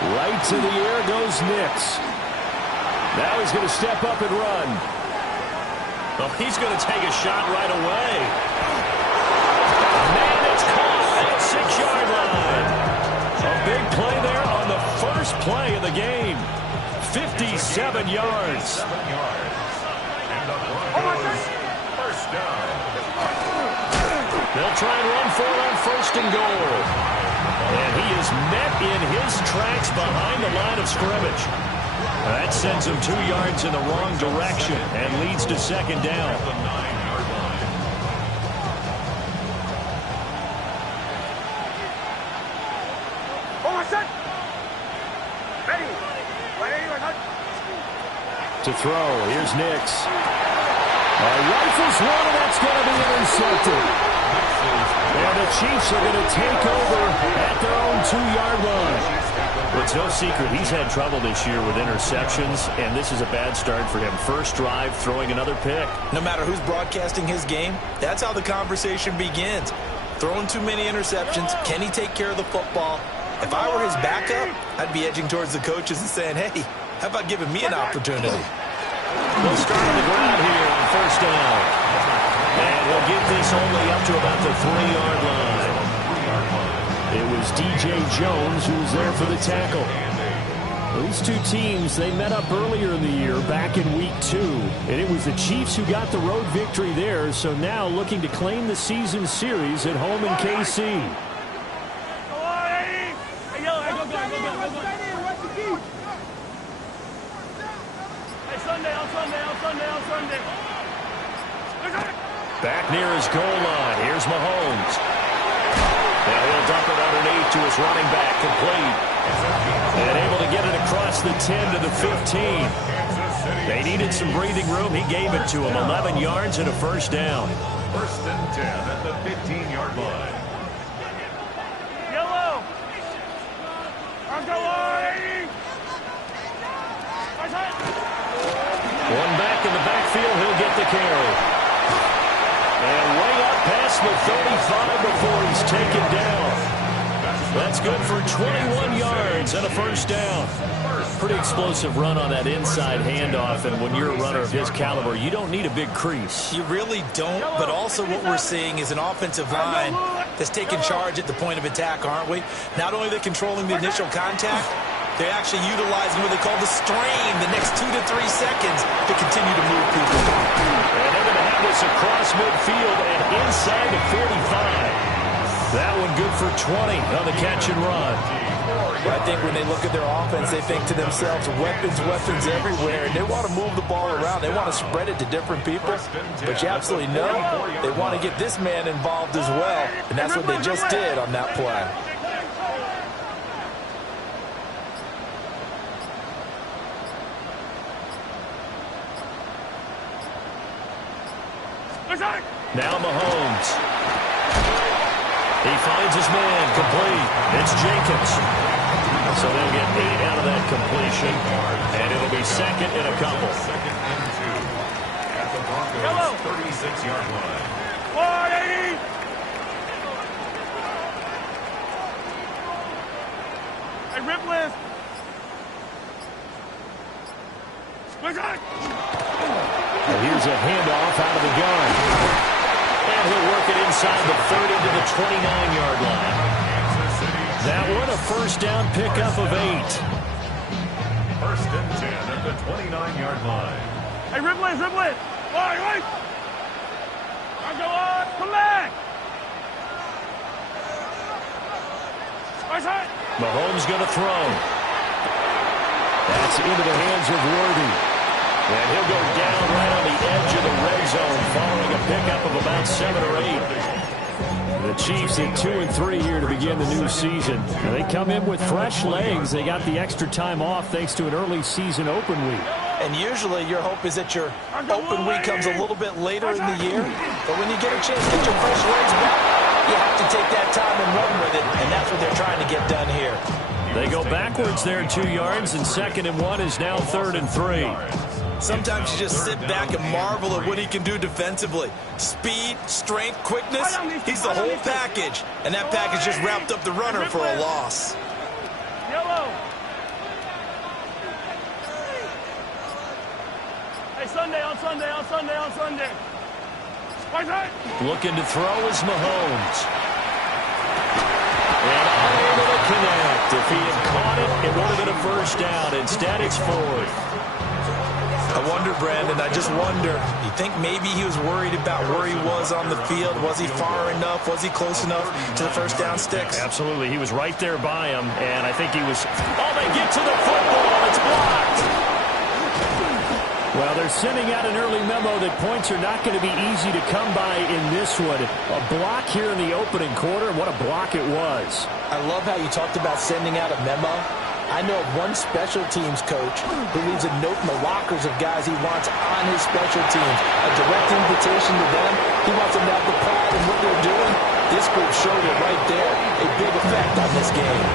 Right to the air goes Nix. Now he's going to step up and run. Oh, he's going to take a shot right away. Man, it's caught at the 6-yard line. A big play there on the first play of the game. 57 yards. First down. They'll try and run for it on 1st and goal. And he is met in his tracks behind the line of scrimmage. That sends him 2 yards in the wrong direction and leads to 2nd down. To throw, here's Nix. Rifles one, and that's going to be intercepted. And the Chiefs are going to take over at their own 2-yard line. Well, it's no secret he's had trouble this year with interceptions, and this is a bad start for him. First drive, throwing another pick. No matter who's broadcasting his game, that's how the conversation begins. Throwing too many interceptions, can he take care of the football? If I were his backup, I'd be edging towards the coaches and saying, hey, how about giving me an opportunity? They'll start on the ground here on 1st down. And he'll get this only up to about the 3-yard line. It was D.J. Jones who was there for the tackle. These two teams, they met up earlier in the year, back in Week 2. And it was the Chiefs who got the road victory there, so now looking to claim the season series at home in KC. Back near his goal line. Here's Mahomes. Now he'll dump it underneath to his running back, complete. And able to get it across the 10 to the 15. They needed some breathing room. He gave it to him. 11 yards and a 1st down. 1st and 10 at the 15-yard line. Yellow. One back in the backfield. He'll get the carry. And way up past the 35 before he's taken down. That's good for 21 yards and a 1st down. Pretty explosive run on that inside handoff, and when you're a runner of his caliber, you don't need a big crease. You really don't, but also what we're seeing is an offensive line that's taking charge at the point of attack, aren't we? Not only are they controlling the initial contact, they're actually utilizing what they call the strain the next 2 to 3 seconds to continue to move people. And they're going to have this across midfield and inside the 45. That one good for 20 on the catch and run. I think when they look at their offense, they think to themselves, weapons everywhere, and they want to move the ball around. They want to spread it to different people, but you absolutely know they want to get this man involved as well, and that's what they just did on that play. Now Mahomes. He finds his man, complete. It's Jenkins. So they'll get 8 out of that completion, and it'll be 2nd and a couple. 2nd and 2 at the Broncos' 36-yard line. 180. Hey, rip list. Here's a handoff out of the gun. And he'll work it inside the 30 to the 29-yard line. That one a 1st down pickup of 8. 1st and 10 at the 29-yard line. Hey, Ripley. Wait. Go on. Come back. Mahomes going to throw. That's into the hands of Worthy. And he'll go down right on the edge of the red zone following a pickup of about 7 or 8. The Chiefs at 2-3 here to begin the new season. Now they come in with fresh legs. They got the extra time off thanks to an early season open week. And usually your hope is that your open week comes a little bit later in the year. But when you get a chance to get your fresh legs back, you have to take that time and run with it. And that's what they're trying to get done here. They go backwards there 2 yards, and 2nd and 1 is now 3rd and 3. Sometimes you just sit back and marvel at what he can do defensively. Speed, strength, quickness, he's the whole package. And that package just wrapped up the runner for a loss. Yellow. Hey, Sunday, on Sunday, on Sunday, on Sunday. Right side. Looking to throw is Mahomes. And unable to connect. If he had caught it, it would have been a first down. Instead, it's fourth. I wonder, Brandon, I just wonder, you think maybe he was worried about where he was on the field? Was he far enough? Was he close enough to the first down sticks? Absolutely. He was right there by him, and I think he was... Oh, they get to the football. It's blocked. Well, they're sending out an early memo that points are not going to be easy to come by in this one. A block here in the opening quarter, and what a block it was. I love how you talked about sending out a memo. I know of one special teams coach who leaves a note in the lockers of guys he wants on his special teams. A direct invitation to them. He wants them to have the pride in what they're doing. This group showed it right there. A big effect on this game.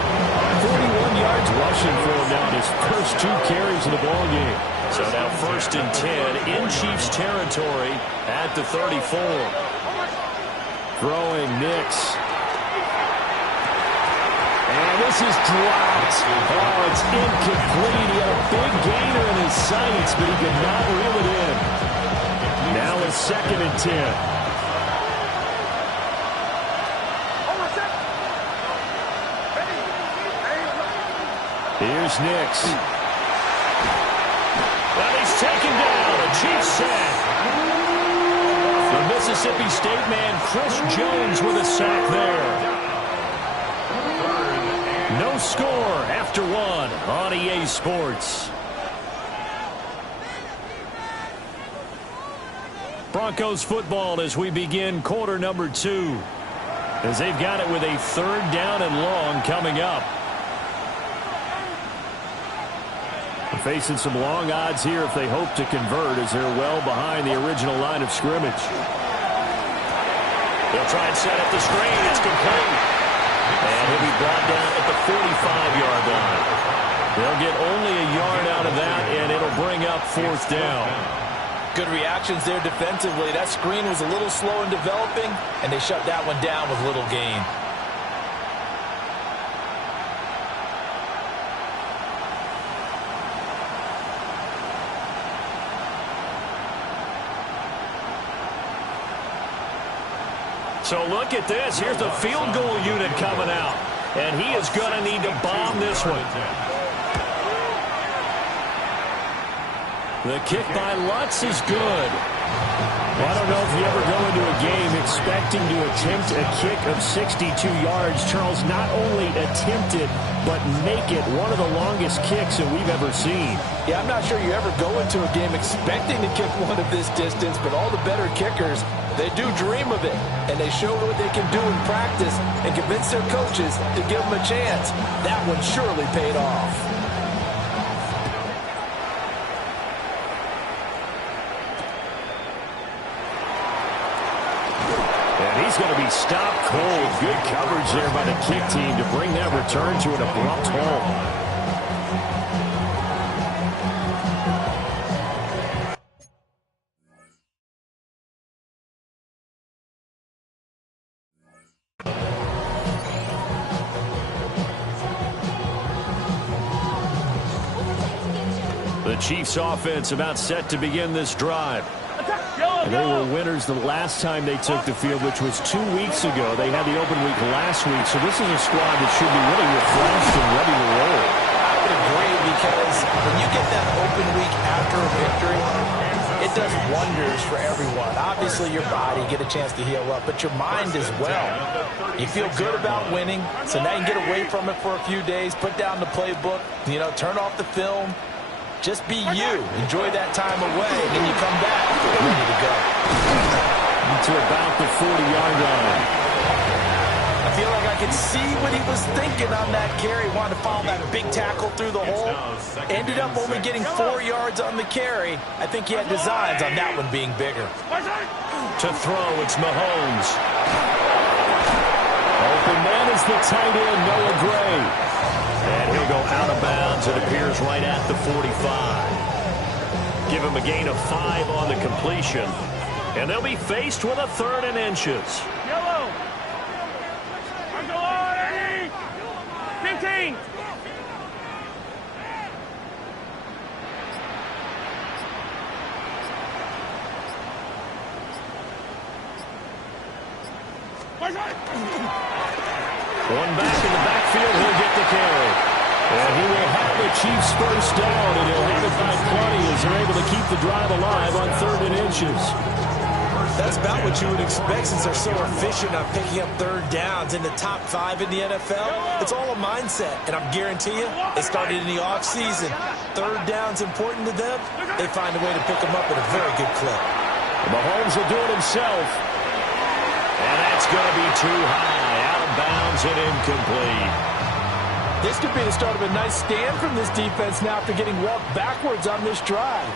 41 yards rushing for him now in his first 2 carries of the ball game. So now 1st and 10 in Chiefs territory at the 34. Throwing Nix. And this is dropped. Oh, it's incomplete. He had a big gainer in his sights, but he could not reel it in. Now it's 2nd and 10. Here's Nix. Well, he's taken down. A Chiefs sack. The Mississippi State man, Chris Jones, with a sack there. No score after 1 on EA Sports. Broncos football as we begin quarter number 2. As they've got it with a 3rd down and long coming up. Facing some long odds here if they hope to convert as they're well behind the original line of scrimmage. They'll try and set up the screen. It's complete. And he'll be brought down at the 45-yard line. They'll get only a yard out of that, and it'll bring up 4th down. Good reactions there defensively. That screen was a little slow in developing, and they shut that one down with little gain. So look at this. Here's the field goal unit coming out. And he is going to need to bomb this one. The kick by Lutz is good. Well, I don't know if you ever go into a game expecting to attempt a kick of 62 yards. Charles, not only attempt it, but make it one of the longest kicks that we've ever seen. Yeah, I'm not sure you ever go into a game expecting to kick one of this distance, but all the better kickers, they do dream of it, and they show what they can do in practice and convince their coaches to give them a chance. That one surely paid off. And he's going to be stopped cold. Good coverage there by the kick team to bring that return to an abrupt halt. The Chiefs offense about set to begin this drive. And they were winners the last time they took the field, which was 2 weeks ago. They had the open week last week, so this is a squad that should be really refreshed and ready to roll. I would agree, because when you get that open week after a victory, it does wonders for everyone. Obviously, your body, get a chance to heal up, but your mind as well. You feel good about winning, so now you can get away from it for a few days, put down the playbook, turn off the film. Just be you. Enjoy that time away, and then you come back ready to go. To about the 40-yard line. I feel like I could see what he was thinking on that carry. Wanted to follow that big tackle through the hole. Ended up only getting 4 yards on the carry. I think he had designs on that one being bigger. To throw, it's Mahomes. Open man is the tight end, Noah Gray. And he'll go out of bounds. It appears right at the 45. Give him a gain of 5 on the completion. And they'll be faced with a 3rd and inches. Yellow. Go on, 15. One back in the backfield, he'll get the carry. And he will have the Chiefs first down, and he'll have it by plenty as they're able to keep the drive alive on 3rd and inches. That's about what you would expect since they're so efficient on picking up 3rd downs in the top 5 in the NFL. It's all a mindset, and I'm guarantee you, it started in the offseason. 3rd down's important to them. They find a way to pick them up at a very good clip. Mahomes will do it himself. And that's going to be too high, out of bounds and incomplete. This could be the start of a nice stand from this defense now after getting walked backwards on this drive.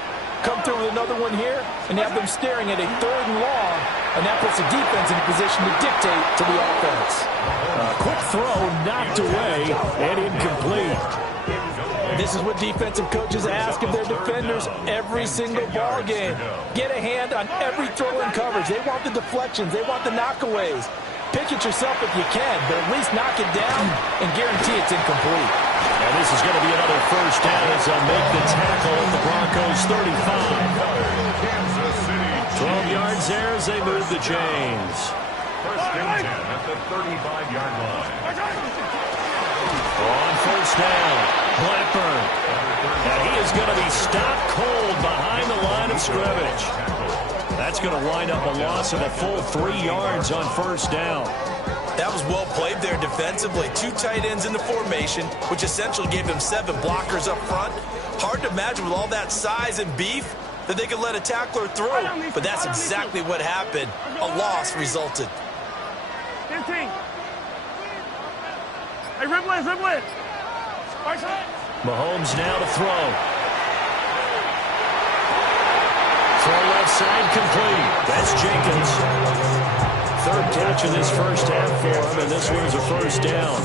Come through with another one here and have them staring at a 3rd and long, and that puts the defense in a position to dictate to the offense. Quick throw, knocked away, and incomplete. This is what defensive coaches ask of their defenders every single ball game. Get a hand on every throw in coverage. They want the deflections. They want the knockaways. Pick it yourself if you can, but at least knock it down and guarantee it's incomplete. And this is going to be another first down as they'll make the tackle at the Broncos 35. 12 yards there as they move the chains. First and 10 at the 35-yard line. On first down, Blackburn. And he is going to be stopped cold behind the line of scrimmage. That's going to wind up a loss of a full 3 yards on first down. That was well played there defensively. 2 tight ends in the formation, which essentially gave them 7 blockers up front. Hard to imagine with all that size and beef that they could let a tackler through. But that's exactly what happened. A loss resulted. 15. Hey, ribble it, ribble it. Mahomes now to throw. Throw left side complete. That's Jenkins. 3rd catch of this first half for him, and this one is a first down.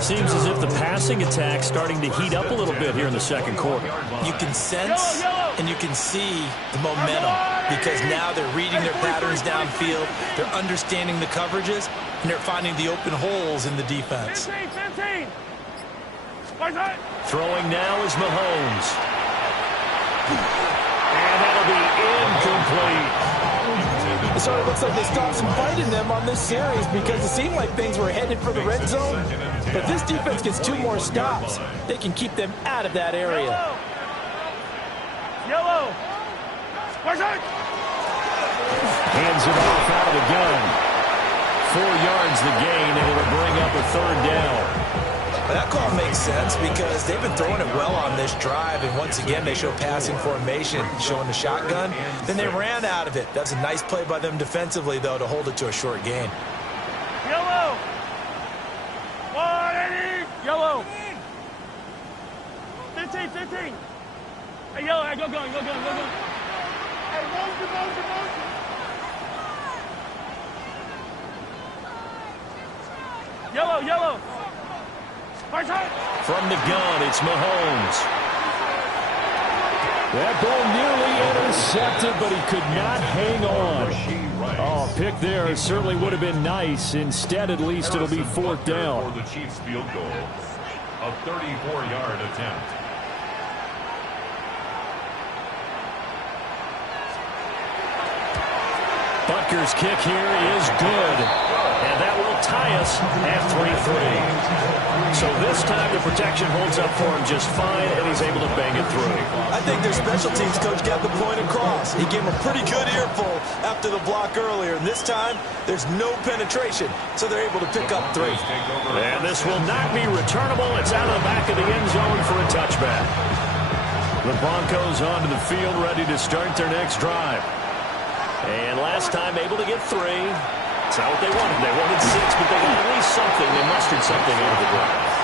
Seems as if the passing attack's starting to heat up a little bit here in the 2nd quarter. You can sense and you can see the momentum because now they're reading their patterns downfield, they're understanding the coverages, and they're finding the open holes in the defense. 15. Throwing now is Mahomes. And that'll be incomplete. It sort of looks like they stopped some fight in them on this series because it seemed like things were headed for the red zone. But if this defense gets 2 more stops, they can keep them out of that area. Yellow. Hands it off out of the gun. 4 yards the gain, and it'll bring up a 3rd down. Well, that call makes sense because they've been throwing it well on this drive, and once again they show passing formation, showing the shotgun. Then they ran out of it. That's a nice play by them defensively, though, to hold it to a short gain. Yellow. 180. Yellow. 15. Hey, yellow. Hey, go. Hey, motion. Yellow. From the gun, it's Mahomes. That ball nearly intercepted, but he could not hang on. Oh, pick there certainly would have been nice. Instead, at least it'll be 4th down. For the Chiefs field goal, a 34-yard attempt. Butker's kick here is good. And that will tie us at 3-3. So this time the protection holds up for him just fine, and he's able to bang it through. I think their special teams coach got the point across. He gave him a pretty good earful after the block earlier, and this time there's no penetration, so they're able to pick up 3. And this will not be returnable. It's out of the back of the end zone for a touchback. The Broncos onto the field, ready to start their next drive. And last time able to get 3. It's not what they wanted. They wanted 6, but they got at least something. They mustered something out of the drive.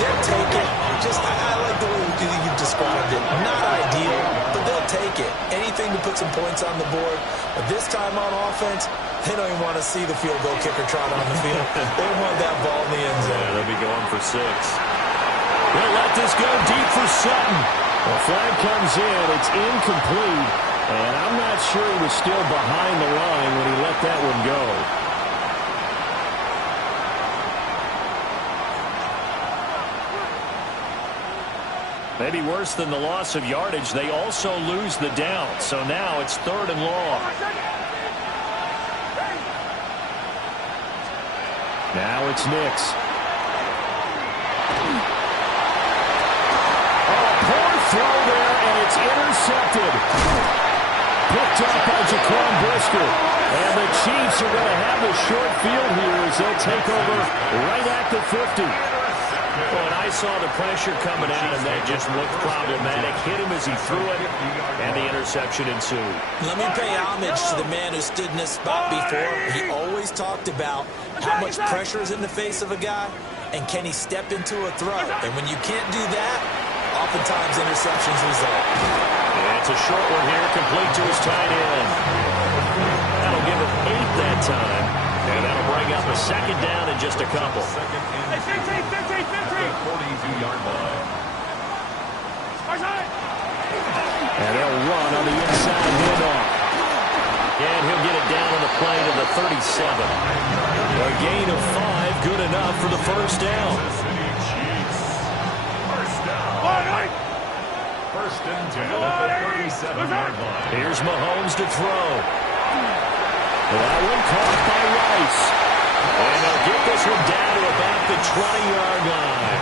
They'll take it. I like the way you described it. Not ideal, but they'll take it. Anything to put some points on the board. But this time on offense, they don't even want to see the field goal kicker trot on the field. They want that ball in the end zone. Yeah, they'll be going for 6. They'll let this go deep for Sutton. The flag comes in. It's incomplete. And I'm not sure he was still behind the line when he let that one go. Maybe worse than the loss of yardage, they also lose the down. So now it's 3rd and long. Now it's Nix. Poor throw there, and it's intercepted. Picked up by Jaquan Brisker. And the Chiefs are going to have the short field here as they'll take over right at the 50. Well, and I saw the pressure coming at him. That just looked problematic. Hit him as he threw it, and the interception ensued. Let me pay homage to the man who stood in this spot before. He always talked about how much pressure is in the face of a guy, and can he step into a throw. And when you can't do that, oftentimes interceptions result. And it's a short one here, complete to his tight end. That'll give him 8 that time. And that'll bring up a second down in just a couple. 42-yard line. And they'll run on the inside handoff. And he'll get it down on the play to the 37. A gain of 5, good enough for the first down. First and 10 at the 37-yard line. Here's Mahomes to throw. That one caught by Rice. And they'll get this one down to about the 20-yard line.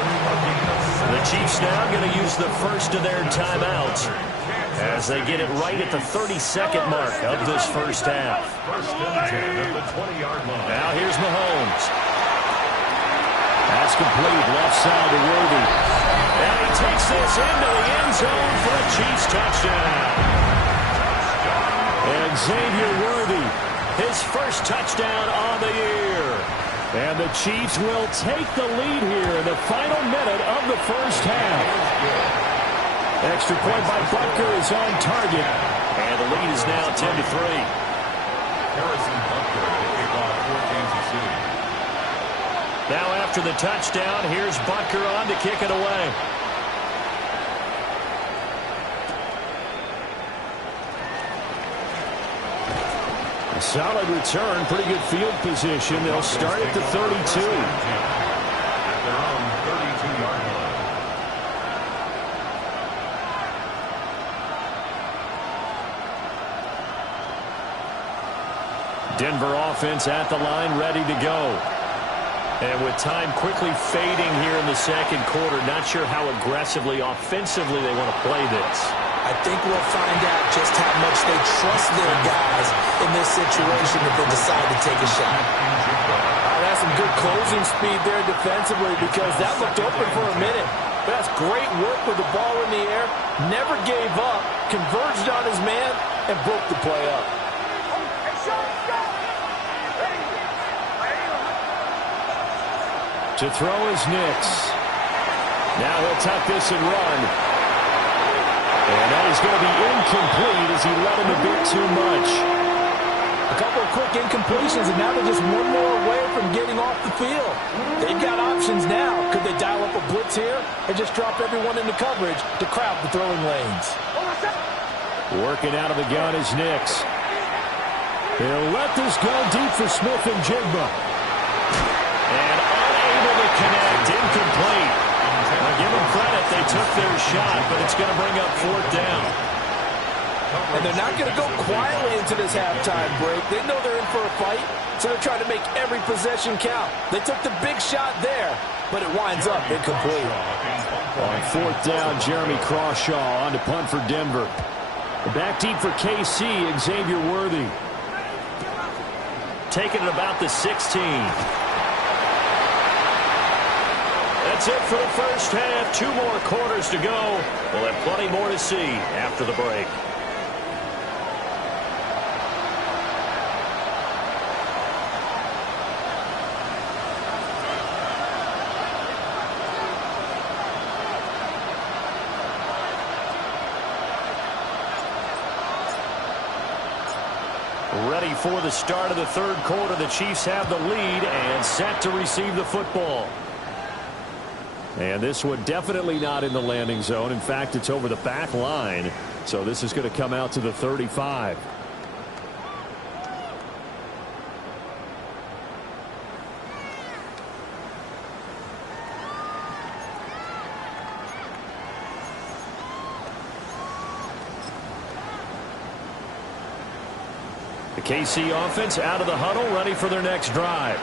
The Chiefs now going to use the first of their timeouts as they get it right at the 32nd mark of this first half. First and 10 at the 20-yard line. Now here's Mahomes. That's complete. Left side to Worthy. And he takes this into the end zone for a Chiefs touchdown. And Xavier Worthy, his first touchdown on the year. and the Chiefs will take the lead here in the final minute of the first half. Extra point by Butker is on target. And the lead is now 10-3. Harrison Butker to kick off for Kansas City. Now after the touchdown, here's Butker on to kick it away. A solid return, pretty good field position. They'll start at the 32. At their own 32-yard line. Denver offense at the line, ready to go. And with time quickly fading here in the second quarter, not sure how aggressively, offensively they want to play this. I think we'll find out just how much they trust their guys in this situation if they decide to take a shot. That's some good closing speed there defensively because that looked open for a minute. But that's great work with the ball in the air. Never gave up, converged on his man, and broke the play up. To throw is Nix. Now he'll tuck this and run. And that is going to be incomplete as he let him a bit too much. A couple of quick incompletions, and now they're just one more away from getting off the field. They've got options now. Could they dial up a blitz here and just drop everyone into coverage to crowd the throwing lanes? Working out of the gun is Nix. He'll let this go deep for Smith and Jigba. And unable to connect, incomplete. Now give them credit, they took their shot, but it's going to bring up fourth down. And they're not going to go quietly into this halftime break. They know they're in for a fight, so they're trying to make every possession count. They took the big shot there, but it winds up incomplete. On fourth down, Jeremy Crawshaw on to punt for Denver. Back deep for KC, Xavier Worthy. Taking it about the 16. That's it for the first half. 2 more quarters to go. We'll have plenty more to see after the break. Ready for the start of the third quarter. The Chiefs have the lead and set to receive the football. And this one definitely not in the landing zone. In fact, it's over the back line. So this is going to come out to the 35. The KC offense out of the huddle, ready for their next drive.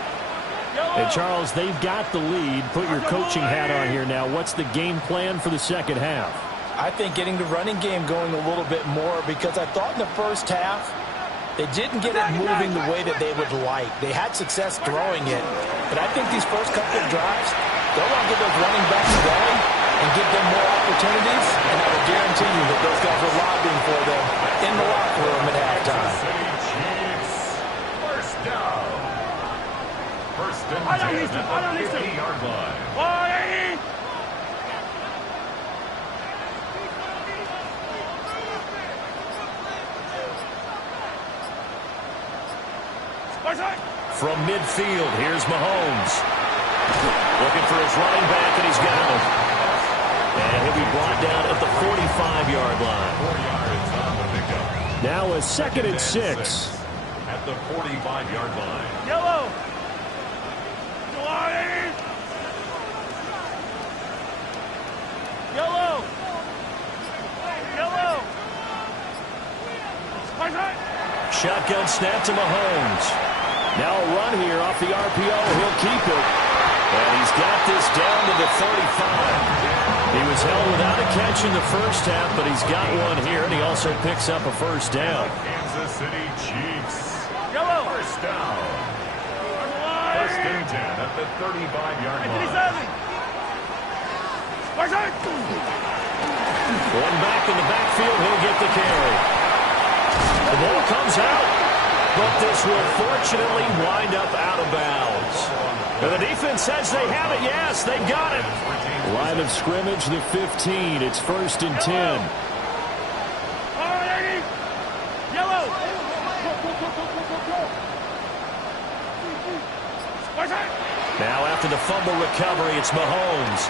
And Charles, they've got the lead. Put your coaching hat on here now. What's the game plan for the second half? I think getting the running game going a little bit more, because I thought in the first half they didn't get it moving the way that they would like. They had success throwing it, but I think these first couple of drives, they'll want to get those running backs going and give them more opportunities, and I will guarantee you that those guys are lobbying for them in the locker room at halftime. First down. First and 10 at the 50-yard line. From midfield, here's Mahomes. Looking for his running back, and he's got him. And he'll be brought down at the 45-yard line. 4 yards on the pickup. Now a 2nd and 6. At the 45-yard line. Yellow. Yellow. Yellow. Shotgun snap to Mahomes. Now a run here off the RPO. He'll keep it. And he's got this down to the 35. He was held without a catch in the first half, but he's got one here, and he also picks up a first down. Kansas City Chiefs. Yellow. First down. First and 10 at the 35-yard line. Going back in the backfield, he'll get the carry. The ball comes out, but this will fortunately wind up out of bounds. And the defense says they have it. Yes, they got it. Line of scrimmage, the 15. It's 1st and 10. Yellow. Now after the fumble recovery, it's Mahomes.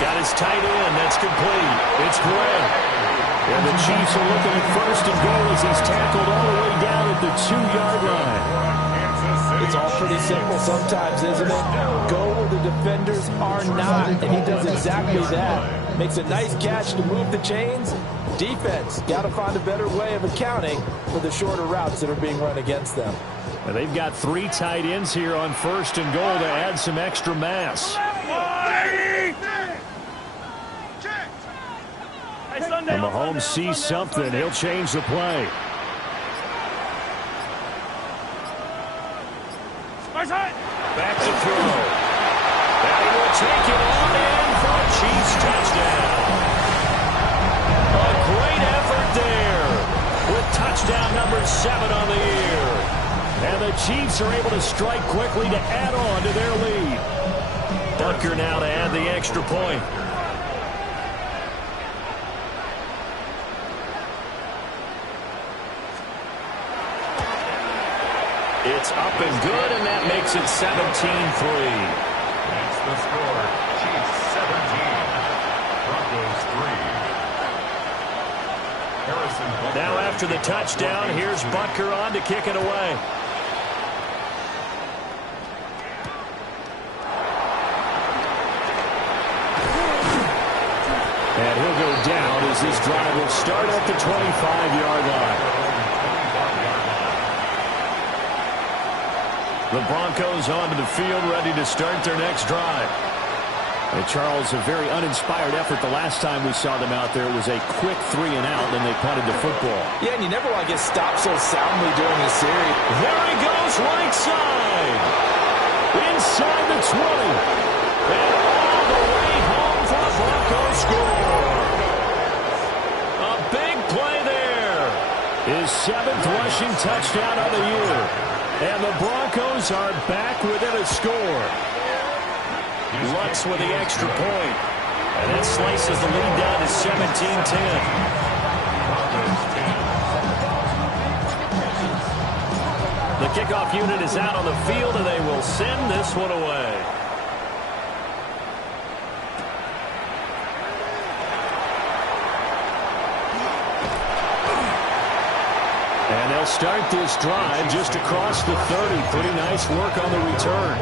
Got his tight end. That's complete. It's Grant. And the Chiefs are looking at 1st and goal as he's tackled all the way down at the 2-yard line. It's all pretty simple sometimes, isn't it? Go where the defenders are not, and he does exactly that. Makes a nice catch to move the chains. Defense got to find a better way of accounting for the shorter routes that are being run against them. And they've got 3 tight ends here on 1st and goal to add some extra mass. And Mahomes sees something. He'll change the play. Back to throw. And he will take it on in for a Chiefs touchdown. A great effort there with touchdown number 7 on the year. And the Chiefs are able to strike quickly to add on to their lead. Butker now to add the extra point. It's up and good, and that makes it 17-3. That's the score. Chiefs 17. Broncos 3. Harrison Butker. Now after the touchdown, here's Butker on to kick it away. And he'll go down as this drive will start at the 25-yard line. The Broncos onto the field, ready to start their next drive. And Charles, a very uninspired effort the last time we saw them out there. It was a quick 3 and out, then they punted the football. Yeah, and you never want to get stopped so soundly during the series. There he goes, right side. Inside the 20. And all the way home for a Broncos score. A big play there. His 7th rushing touchdown of the year. And the Broncos are back within a score. Lutz with the extra point. And that slices the lead down to 17-10. The kickoff unit is out on the field, and they will send this one away. And they'll start this drive just across the 30. Pretty nice work on the return.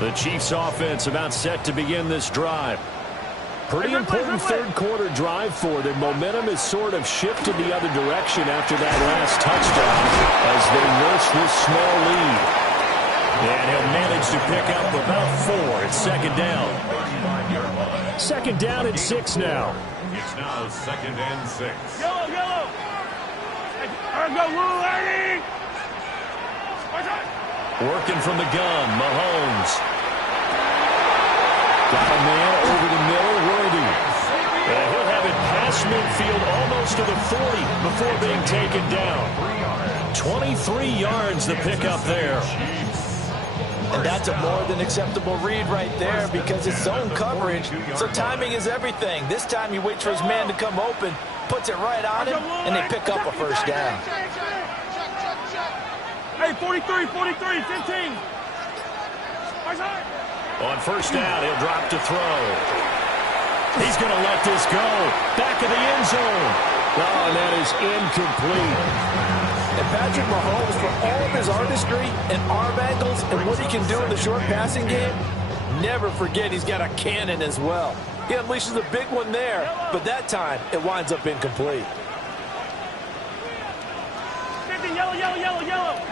The Chiefs offense about set to begin this drive. Pretty important third-quarter drive for them. Momentum has sort of shifted the other direction after that last touchdown as they nurse this small lead. And he'll manage to pick up about 4. It's second down. Second down and 6 now. It's now second and 6. Yellow. Working from the gun, Mahomes. Got a man over the middle, Worthy. And he'll have it past midfield almost to the 40 before being taken down. 23 yards the pickup there. And that's a more than acceptable read right there because it's zone coverage, so timing is everything. This time he waits for his man to come open, puts it right on him, and they pick up a first down. Hey, 43, 15. On first down, he'll drop to throw. He's going to let this go. Back of the end zone. Oh, and that is incomplete. And Patrick Mahomes, for all of his artistry and arm angles and what he can do in the short passing game, never forget he's got a cannon as well. He unleashes a big one there, but that time it winds up incomplete. 50, yellow.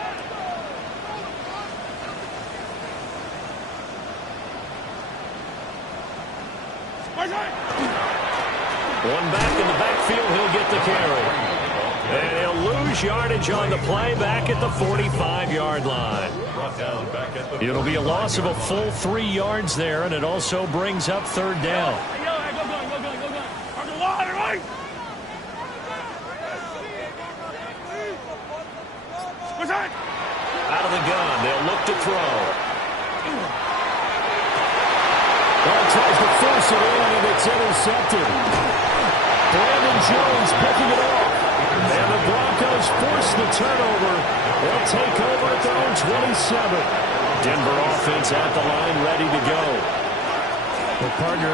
One back in the backfield, he'll get the carry. And he'll lose yardage on the play back at the 45-yard line. It'll be a loss of a full 3 yards there, and it also brings up third down. Out of the gun, they'll look to throw. Tries to force it in, and it's intercepted. Brandon Jones picking it off. And the Broncos force the turnover. They'll take over at their own 27. Denver offense at the line, ready to go. Well, partner,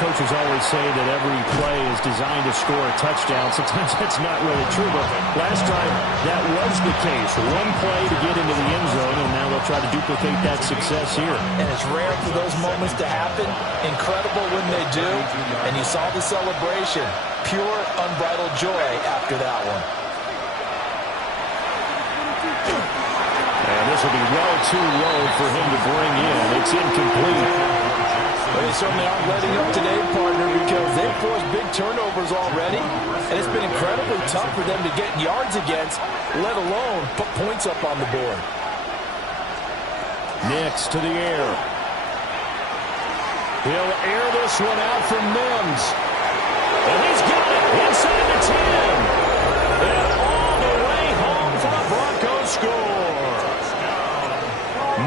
coaches always say that every play is designed to score a touchdown. Sometimes that's not really true, but last time that was the case. One play to get into the end zone, and now they'll try to duplicate that success here. And it's rare for those moments to happen. Incredible when they do. And you saw the celebration. Pure, unbridled joy after that one. And this will be well too low for him to bring in. It's incomplete. Well, they certainly aren't letting up today, partner, because they've forced big turnovers already, and it's been incredibly tough for them to get yards against, let alone put points up on the board. Next to the air. He'll air this one out from Mims. And he's got it inside the 10. And all the way home for a Broncos score.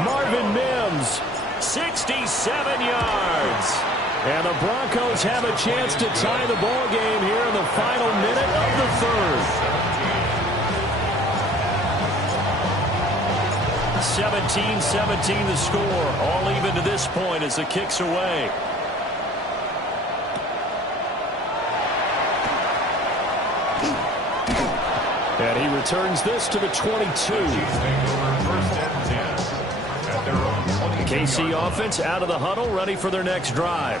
Marvin Mims. 67 yards. And the Broncos have a chance to tie the ball game here in the final minute of the third. 17-17 the score. All even to this point as the kick's away. And he returns this to the 22. KC offense out of the huddle, ready for their next drive.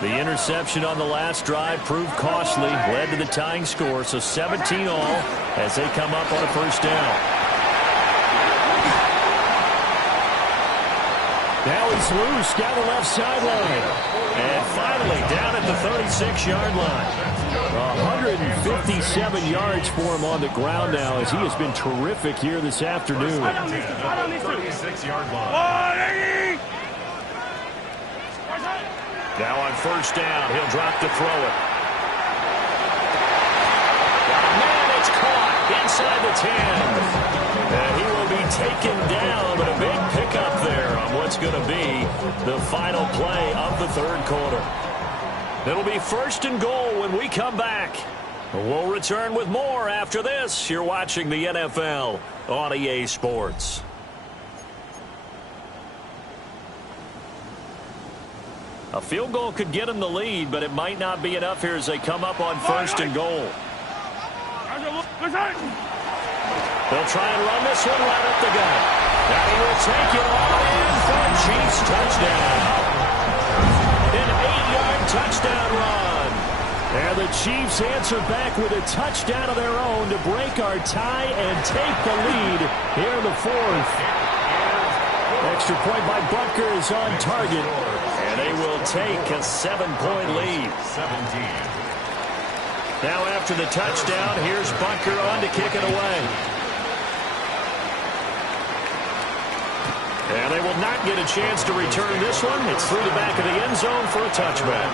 The interception on the last drive proved costly, led to the tying score, so 17 all as they come up on a first down. Now he's loose down the left sideline. And finally down at the 36-yard line. 157 yards for him on the ground now as he has been terrific here this afternoon. 36-yard line. Now on first down, he'll drop to throw it. Man, it's caught inside the 10. And he will be taken down, but a big pickup there on what's going to be the final play of the third quarter. It'll be first and goal when we come back. We'll return with more after this. You're watching the NFL on EA Sports. A field goal could get them the lead, but it might not be enough here as they come up on first and goal. They'll try and run this one right up the gut. Now he will take it all in for a Chiefs touchdown. An 8-yard touchdown run. And the Chiefs answer back with a touchdown of their own to break our tie and take the lead here in the fourth. Extra point by Butker is on target. And they will take a 7-point lead. 17. Now after the touchdown, here's Butker on to kick it away. And they will not get a chance to return this one. It's through the back of the end zone for a touchback.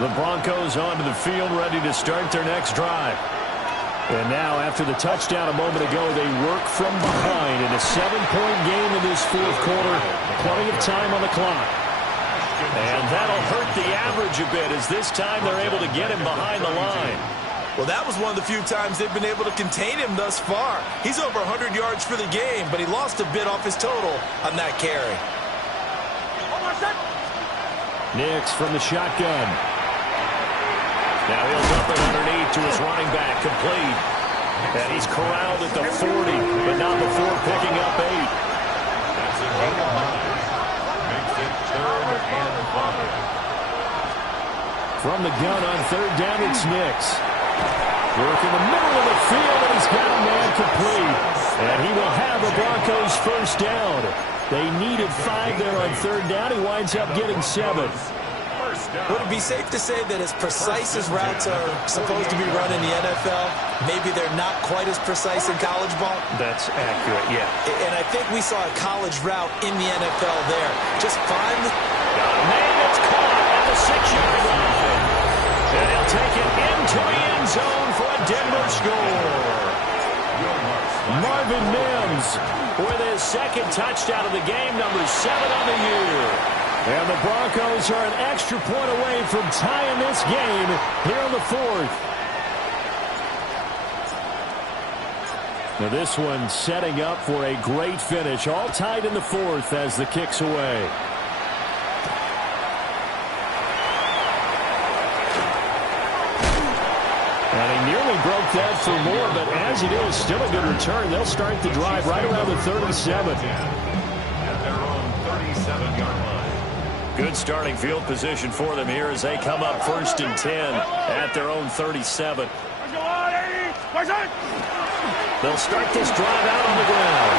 The Broncos onto the field, ready to start their next drive. And now, after the touchdown a moment ago, they work from behind in a 7-point game in this fourth quarter. Plenty of time on the clock. And that'll hurt the average a bit, as this time they're able to get him behind the line. Well, that was one of the few times they've been able to contain him thus far. He's over 100 yards for the game, but he lost a bit off his total on that carry. Nix from the shotgun. Now he'll dump it underneath to his running back, complete. And he's corralled at the 40, but not before picking up 8. That's a gain of 9. Makes it 3rd and 5. From the gun on 3rd down, it's Nix. Work in the middle of the field, and he's got a man complete. And he will have the Broncos first down. They needed 5 there on 3rd down. He winds up getting 7. Would it be safe to say that as precise as routes are supposed to be run in the NFL, maybe they're not quite as precise in college ball? That's accurate, yeah. And I think we saw a college route in the NFL there. Just find the... Got a man that's caught at the 6-yard line. And he'll take it into the end zone for a Denver score. Marvin Mims With his second touchdown of the game, number 7 on the year. And the Broncos are an extra point away from tying this game here in the fourth. Now this one setting up for a great finish. All tied in the fourth as the kick's away. And he nearly broke that for more, but as it is, still a good return. They'll start the drive right around the 37. At their own 37-yard line. Good starting field position for them here as they come up 1st and 10 at their own 37. They'll start this drive out on the ground.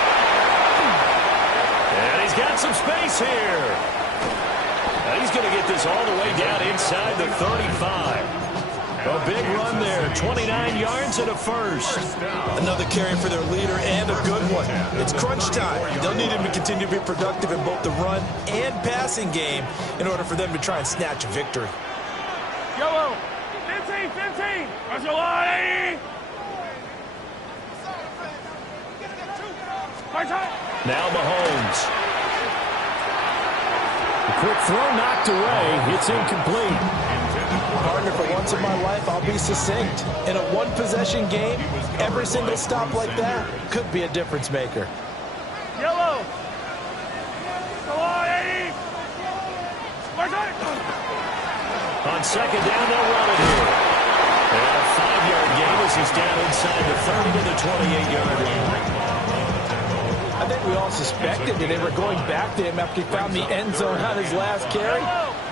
And he's got some space here. And he's going to get this all the way down inside the 35. A big run there, 29 yards and a first. Another carry for their leader and a good one. It's crunch time. They'll need him to continue to be productive in both the run and passing game in order for them to try and snatch a victory. Yellow, 15, 15. Now Mahomes. A quick throw knocked away. It's incomplete. Partner, for once in my life, I'll be succinct. In a one-possession game, every single stop like that could be a difference maker. Yellow. On second down, they'll run it here. And a 5-yard gain as he's down inside the 30 to the 28-yard line. I think we all suspected that they were going back to him after he found the end zone on his last carry,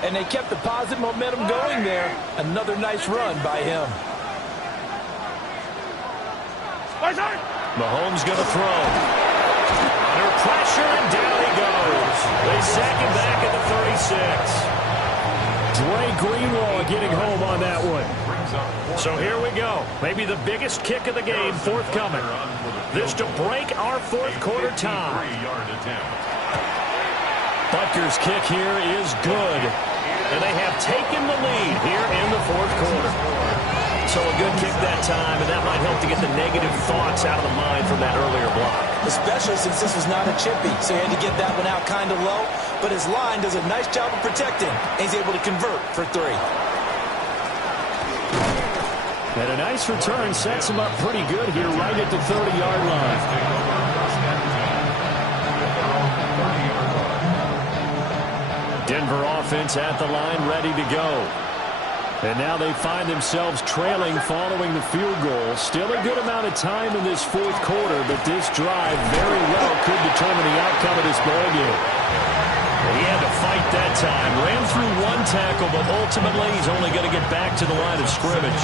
and they kept the positive momentum going there. Another nice run by him. Mahomes going to throw. Under pressure, and down he goes. They sack him back at the 36. Dre Greenlaw getting home on that one. So here we go. Maybe the biggest kick of the game forthcoming. This to break our fourth quarter tie. Butker's kick here is good. And they have taken the lead here in the fourth quarter. So a good kick that time, and that might help to get the negative thoughts out of the mind from that earlier block. Especially since this was not a chippy, so he had to get that one out kind of low. But his line does a nice job of protecting, and he's able to convert for 3. And a nice return sets him up pretty good here right at the 30-yard line. Denver offense at the line ready to go. And now they find themselves trailing following the field goal. Still a good amount of time in this fourth quarter, but this drive very well could determine the outcome of this ball game. And he had to fight that time. Ran through one tackle, but ultimately he's only going to get back to the line of scrimmage.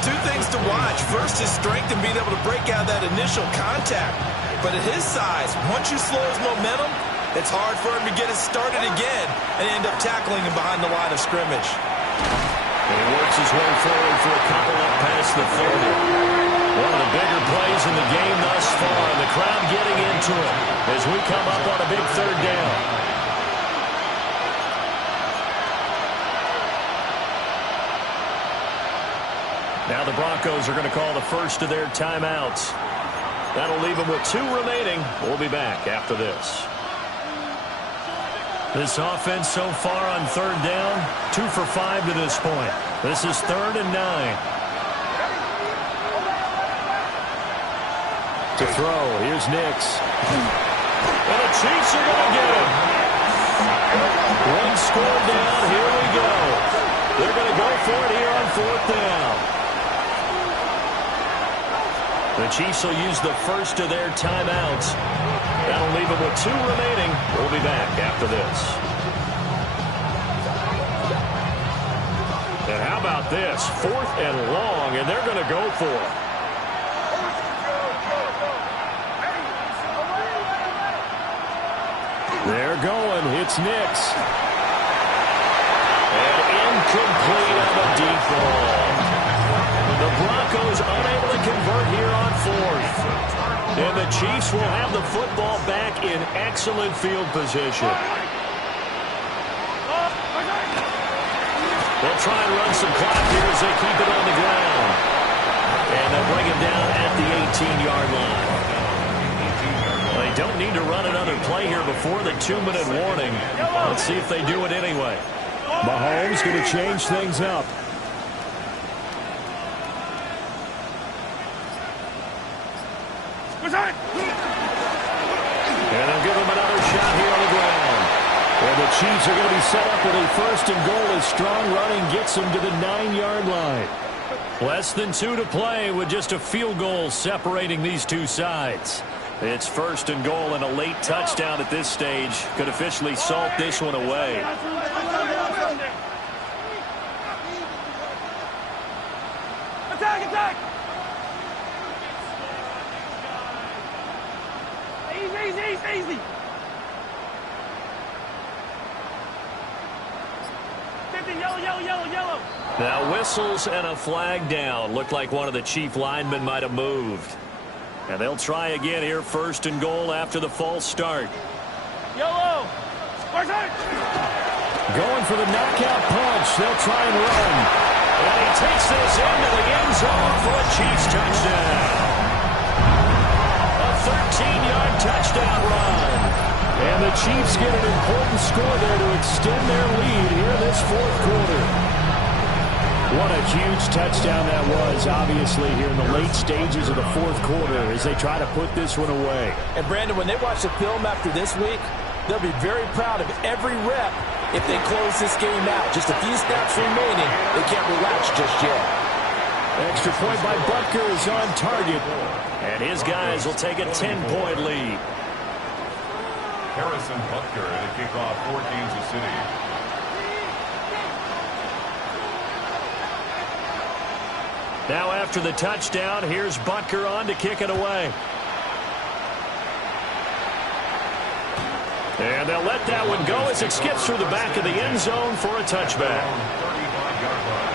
Two things to watch. First, his strength and being able to break out that initial contact. But at his size, once you slow his momentum, it's hard for him to get it started again and end up tackling him behind the line of scrimmage. And he works his way forward for a couple up past the 30. One of the bigger plays in the game thus far. The crowd getting into it as we come up on a big third down. Now the Broncos are going to call the first of their timeouts. That'll leave them with 2 remaining. We'll be back after this. This offense so far on third down, 2 for 5 to this point. This is 3rd and 9. To throw, here's Nix. And the Chiefs are going to get him. 1 score down, here we go. They're going to go for it here on 4th down. The Chiefs will use the first of their timeouts. That'll leave them with 2 remaining. We'll be back after this. And how about this? 4th and long, and they're going to go for it. They're going. It's Nix. And incomplete on the deep ball. The Broncos unable to convert here on 4th. And the Chiefs will have the football back in excellent field position. They'll try and run some clock here as they keep it on the ground. And they'll bring it down at the 18-yard line. They don't need to run another play here before the 2-minute warning. Let's see if they do it anyway. Mahomes going to change things up. And they'll give him another shot here on the ground. Well, the Chiefs are going to be set up with a 1st and goal as strong running gets them to the 9-yard line. Less than 2 to play with just a field goal separating these two sides. It's 1st and goal, and a late touchdown at this stage could officially salt this one away. Attack, attack! Easy. 50, yellow. Now whistles and a flag down. Looked like one of the Chief linemen might have moved. And they'll try again here, 1st and goal after the false start. Yellow! Going for the knockout punch. They'll try and run. And he takes this into the end zone for a Chiefs touchdown. A 13-yard touchdown run. And the Chiefs get an important score there to extend their lead here in this 4th quarter. What a huge touchdown that was, obviously, here in the late stages of the 4th quarter as they try to put this one away. And, Brandon, when they watch the film after this week, they'll be very proud of every rep if they close this game out. Just a few snaps remaining. They can't relax just yet. Extra point by Butker is on target. And his guys will take a 10-point lead. Harrison Butker to kick off for Kansas City. Now after the touchdown, here's Butker on to kick it away. And they'll let that one go as it skips through the back of the end zone for a touchback. 35-yard line.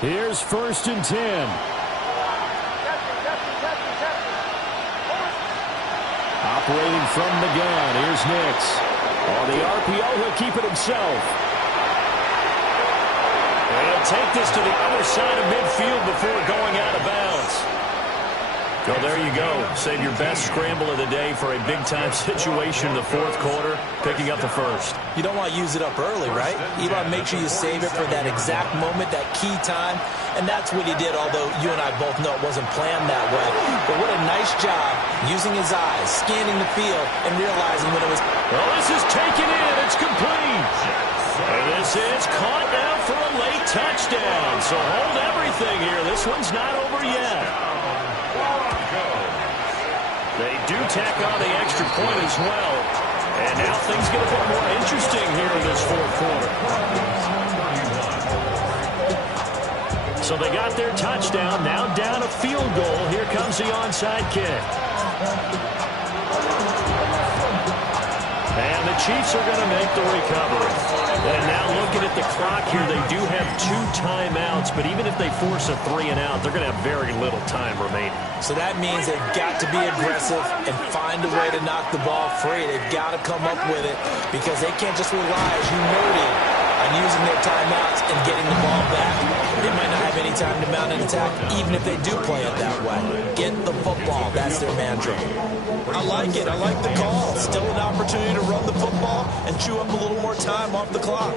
Here's 1st and 10. Operating from the gun, here's Nix. On the RPO, he'll keep it himself. And he'll take this to the other side of midfield before going out of bounds. Well, there you go. Save your best scramble of the day for a big-time situation in the fourth quarter, picking up the first. You don't want to use it up early, right? You want to make sure you save it for that exact moment, that key time, and that's what he did, although you and I both know it wasn't planned that way. But what a nice job using his eyes, scanning the field, and realizing when it was... Well, this is taken in. It's complete. And this is caught now for a late touchdown. So hold everything here. This one's not over yet. They do tack on the extra point as well. And now things get a bit more interesting here in this fourth quarter. So they got their touchdown. Now down a field goal. Here comes the onside kick. And the Chiefs are going to make the recovery. And now looking at the clock here, they do have 2 timeouts, but even if they force a 3-and-out, they're going to have very little time remaining. So that means they've got to be aggressive and find a way to knock the ball free. They've got to come up with it because they can't just rely, as you noted, on using their timeouts and getting the ball back. They might not have any time to mount an attack, even if they do play it that way. Get the football. That's their mantra. I like it. I like the call. Still an opportunity to run the football and chew up a little more time off the clock.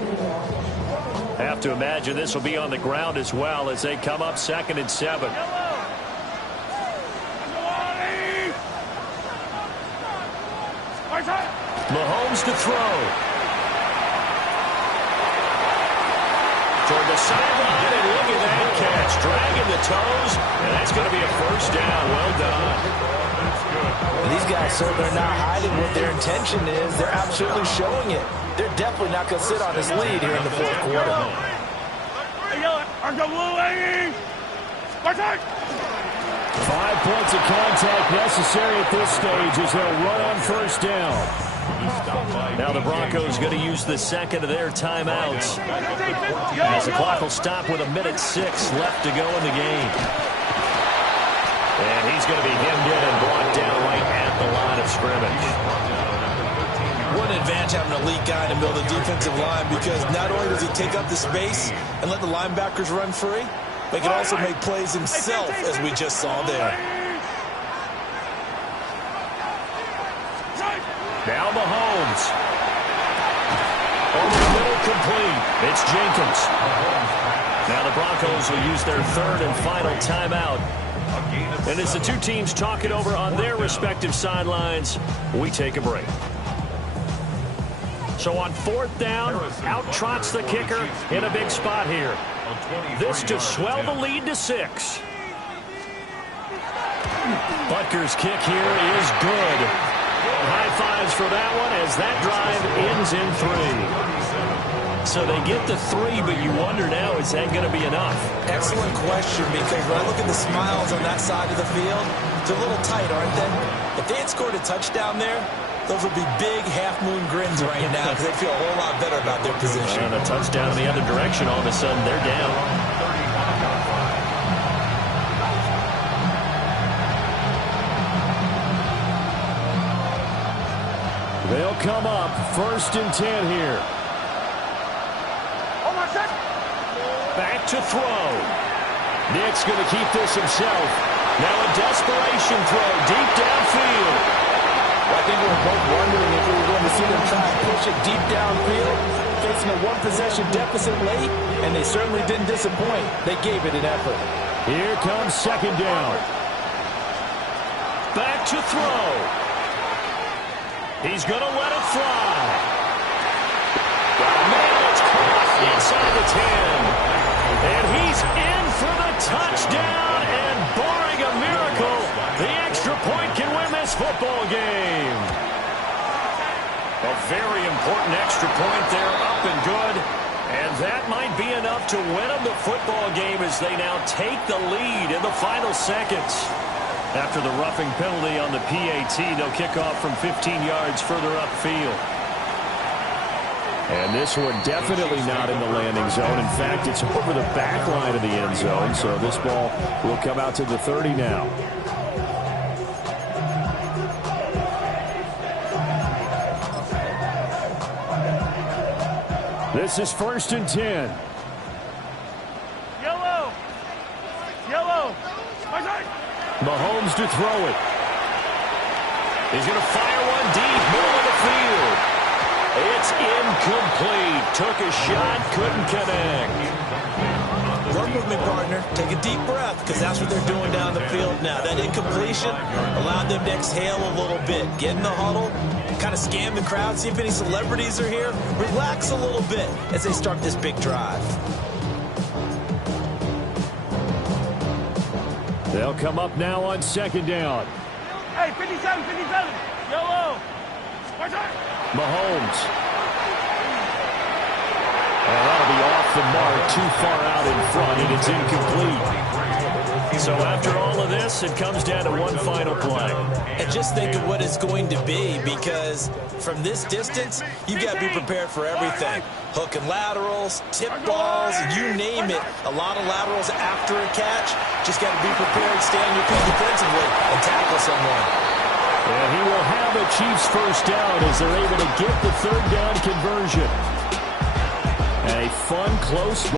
Have to imagine this will be on the ground as well as they come up 2nd and 7. Mahomes to throw. Toward the sideline, and look at that catch. Dragging the toes, and that's going to be a first down. Well done. These guys certainly are not hiding what their intention is. They're absolutely showing it. They're definitely not going to sit on this lead here in the fourth quarter. 5 points of contact necessary at this stage as they'll run on first down. Now the Broncos going to use the second of their timeouts as the clock will stop with 1:06 left to go in the game. And he's going to be hemmed in and brought down right at the line of scrimmage. What an advantage having an elite guy in the middle of the defensive line, because not only does he take up the space and let the linebackers run free, but he can also make plays himself, as we just saw there. Now Mahomes. Over the middle, complete. It's Jenkins. Now the Broncos will use their 3rd and final timeout. And as the two teams talk it over on their respective sidelines, we take a break. So on 4th down, out trots the kicker in a big spot here. This to swell the lead to 6. Butker's kick here is good. High fives for that one as that drive ends in 3. So they get the 3, but you wonder now, is that going to be enough? Excellent question, because when I look at the smiles on that side of the field, they're a little tight, aren't they? If they had scored a touchdown there, those would be big half-moon grins right now because they feel a whole lot better about their position. And a touchdown in the other direction, all of a sudden they're down. They'll come up 1st and 10 here. Back to throw. Nick's going to keep this himself. Now a desperation throw deep downfield. I think we were both wondering if we were going to see them try and push it deep downfield, facing a 1-possession deficit late, and they certainly didn't disappoint. They gave it an effort. Here comes 2nd down. Back to throw. He's going to let it fly. Man, it's caught inside the 10. And he's in for the touchdown, and barring a miracle, the extra point can win this football game. A very important extra point there, up and good. And that might be enough to win them the football game as they now take the lead in the final seconds. After the roughing penalty on the PAT, they'll kick off from 15 yards further upfield. And this one definitely not in the landing zone. In fact, it's over the back line of the end zone. So this ball will come out to the 30 now. This is 1st and 10. Yellow. Mahomes to throw it. He's going to fire one deep, middle of the field. It's incomplete. Took a shot, couldn't connect. Work with me, partner. Take a deep breath, because that's what they're doing down the field now. That incompletion allowed them to exhale a little bit. Get in the huddle, kind of scan the crowd, see if any celebrities are here. Relax a little bit as they start this big drive. They'll come up now on second down. Hey, 57, 57. Yellow. Mahomes. And that'll be off the mark, too far out in front, and it's incomplete. So after all of this, it comes down to one final play. And just think of what it's going to be, because from this distance, you've got to be prepared for everything. Hook and laterals, tip balls, you name it. A lot of laterals after a catch. Just got to be prepared, stay on your feet defensively, and tackle someone. And he will have the Chiefs first down as they're able to get the third down conversion. A fun, close